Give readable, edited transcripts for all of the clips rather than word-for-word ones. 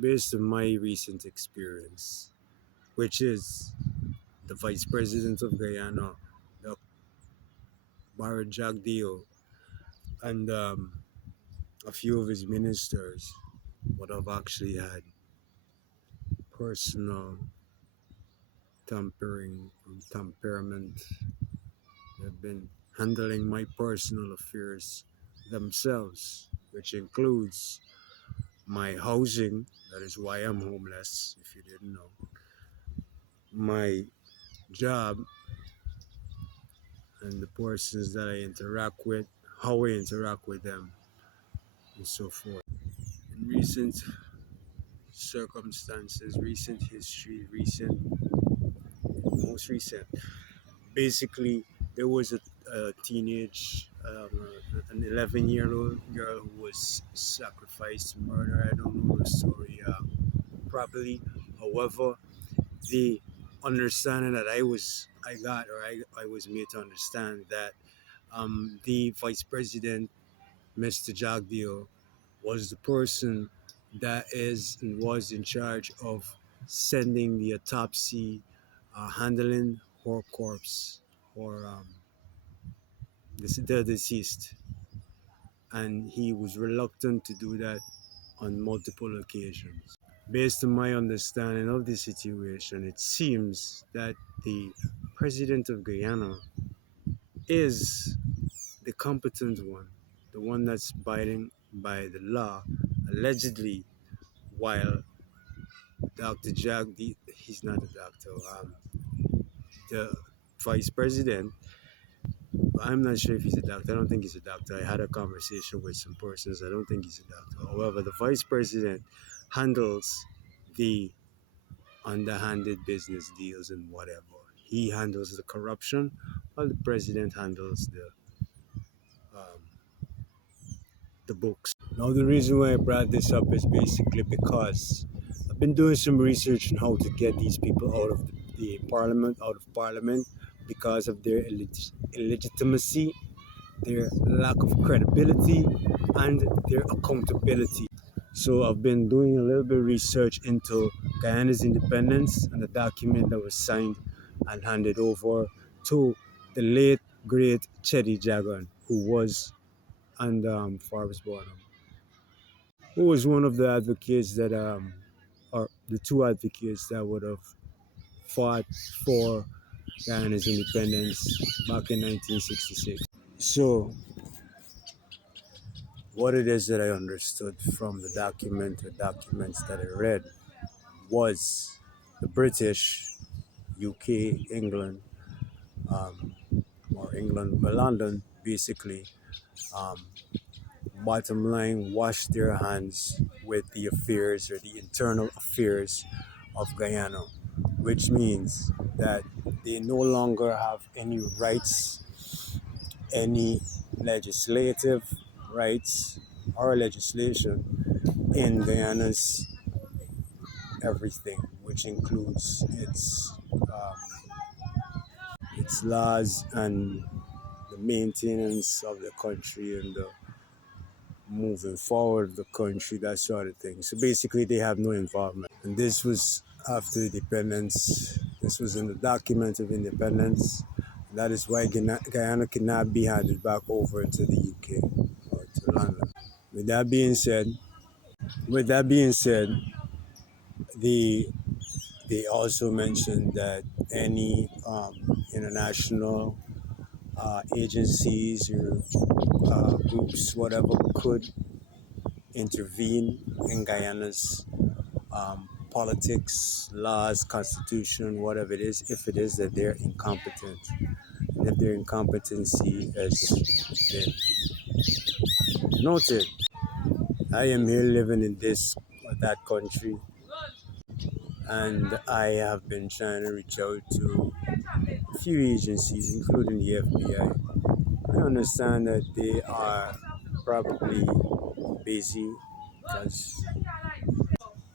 Based on my recent experience, which is the Vice President of Guyana, the Barra Jagdeo, and a few of his ministers would have actually had personal tampering and temperament. They've been handling my personal affairs themselves, which includes my housing. That is why I'm homeless, if you didn't know. My job and the persons that I interact with, how I interact with them, and so forth. In recent circumstances, recent history, most recent, basically, there was a teenage, an 11-year-old girl who was sacrificed, murdered. I don't know the story properly. However, the understanding that I got, or I was made to understand that the vice president, Mr. Jagdeo, was the person that is and was in charge of sending the autopsy, handling her corpse or the deceased, and he was reluctant to do that on multiple occasions. Based on my understanding of the situation, it seems that the president of Guyana is the competent one, the one that's abiding by the law, allegedly, while Dr. he's not a doctor, the vice president, I'm not sure if he's a doctor. I don't think he's a doctor. I had a conversation with some persons. I don't think he's a doctor. However, the vice president handles the underhanded business deals and whatever. He handles the corruption, while the president handles um, the books. Now, the reason why I brought this up is basically because I've been doing some research on how to get these people out of the parliament, because of their illegitimacy, their lack of credibility, and their accountability. So I've been doing a little bit of research into Guyana's independence and the document that was signed and handed over to the late great Chedi Jagan, who was and Forbes Bonham, who was one of the advocates that or the two advocates that would have fought for Guyana's independence back in 1966. So what it is that I understood from the documents that I read, was the British, UK, England, um, or England, but London, basically, um, bottom line, wash their hands with the affairs or the internal affairs of Guyana, which means that they no longer have any rights, any legislative rights or legislation in Guyana's everything, which includes its laws and the maintenance of the country and the moving forward of the country, that sort of thing. So basically, they have no involvement. And this was after independence. This was in the document of independence. That is why Guyana cannot be handed back over to the UK or to London. With that being said, the they also mentioned that any international agencies or groups, whatever, could intervene in Guyana's politics, laws, constitution, whatever it is, if it is that they're incompetent. And if their incompetency has been noted, I am here living in this or that country, and I have been trying to reach out to a few agencies, including the FBI. I understand that they are probably busy, because,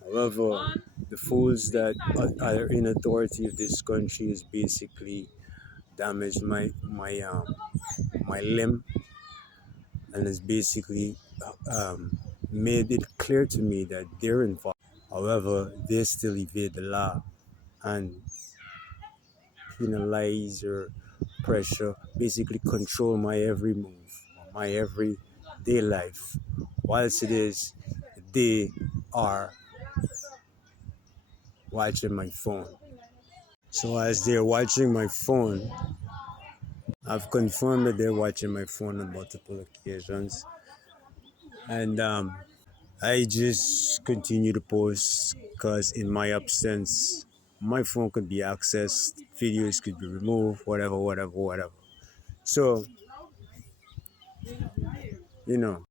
however, the fools that are in authority of this country is basically damaged my limb, and has basically made it clear to me that they're involved. However, they still evade the law and penalize or pressure, basically control my every move, my everyday life. Whilst it is, they are watching my phone. So as they're watching my phone, I've confirmed that they're watching my phone on multiple occasions, and I just continue to post because in my absence, my phone could be accessed, videos could be removed, whatever, whatever, whatever. So, you know,